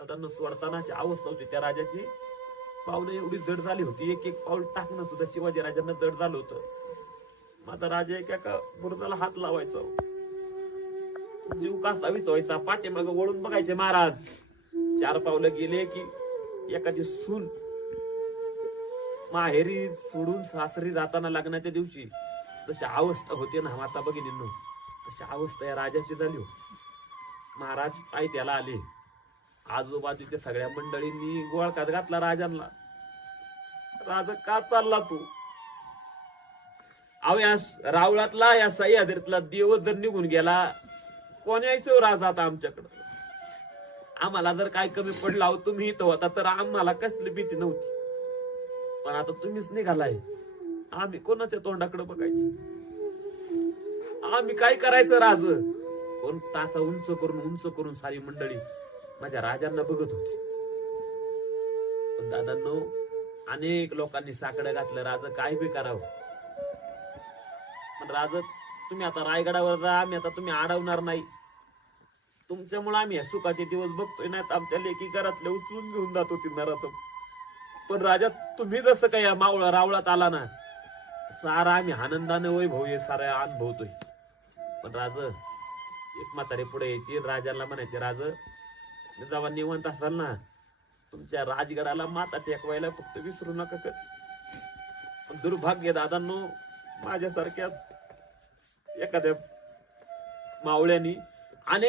दादांना सोडतानाची अवस्था होती त्या राजाची. पावलं एवढी जड झाली होती, एक एक पाऊल टाकणं सुद्धा शिवाजी राजांना जड झालं होतं. माझा राजा एका बुरुजाला हात लावायचा, जीव कासावीस व्हायचा. पाठीमाग वळून बघायचे महाराज. 4 पावलं गेले की एखादी सून माहेरी सोडून सासरी जाताना लग्नाच्या दिवशी तशी अवस्था होते ना माता भगिनींनो, तशी अवस्था या राजाची झाली हो. महाराज पायथ्याला आले. आजूबाजूच्या सगळ्या मंडळींनी गोळकात घातला राजांना. राजा का चालला तू? अहो या रावळातला या सह्याद्रीतला देव जर निघून गेला, कोण यायचं राजा आता आमच्याकडं? आम्हाला जर काय कमी पडला हो तुम्ही इथं होता तर आम्हाला कसली भीती नव्हती, पण आता तुम्हीच निघालाय. आम्ही कोणाच्या तोंडाकडे बघायचं? आम्ही काय करायचं? राज कोण टाचा उंच करून सारी मंडळी माझ्या राजांना बघत होती. पण दादांनो, अनेक लोकांनी साकडं घातलं. राज काय बी करावं, पण राज तुम्ही आता रायगडावर जा. आम्ही आता तुम्ही अडवणार नाही. तुमच्यामुळे आम्ही या सुखाचे दिवस बघतोय ना. आमच्या लेकी घरातले उचलून घेऊन जात होती नरात. पण राजा तुम्ही जसं काय या मावळा रावळात आला ना, सारा आम्ही आनंदाने वैभव हे सारा अनुभवतोय. पण राज एक म्हातारे पुढे यायची, राजाला म्हणायचे, राज जेव्हा निवंत असाल ना, तुमच्या राजगडाला माता टेकवायला फक्त विसरू नका. पण दुर्भाग्य दादांनो, माझ्यासारख्या एखाद्या मावळ्यांनी अनेक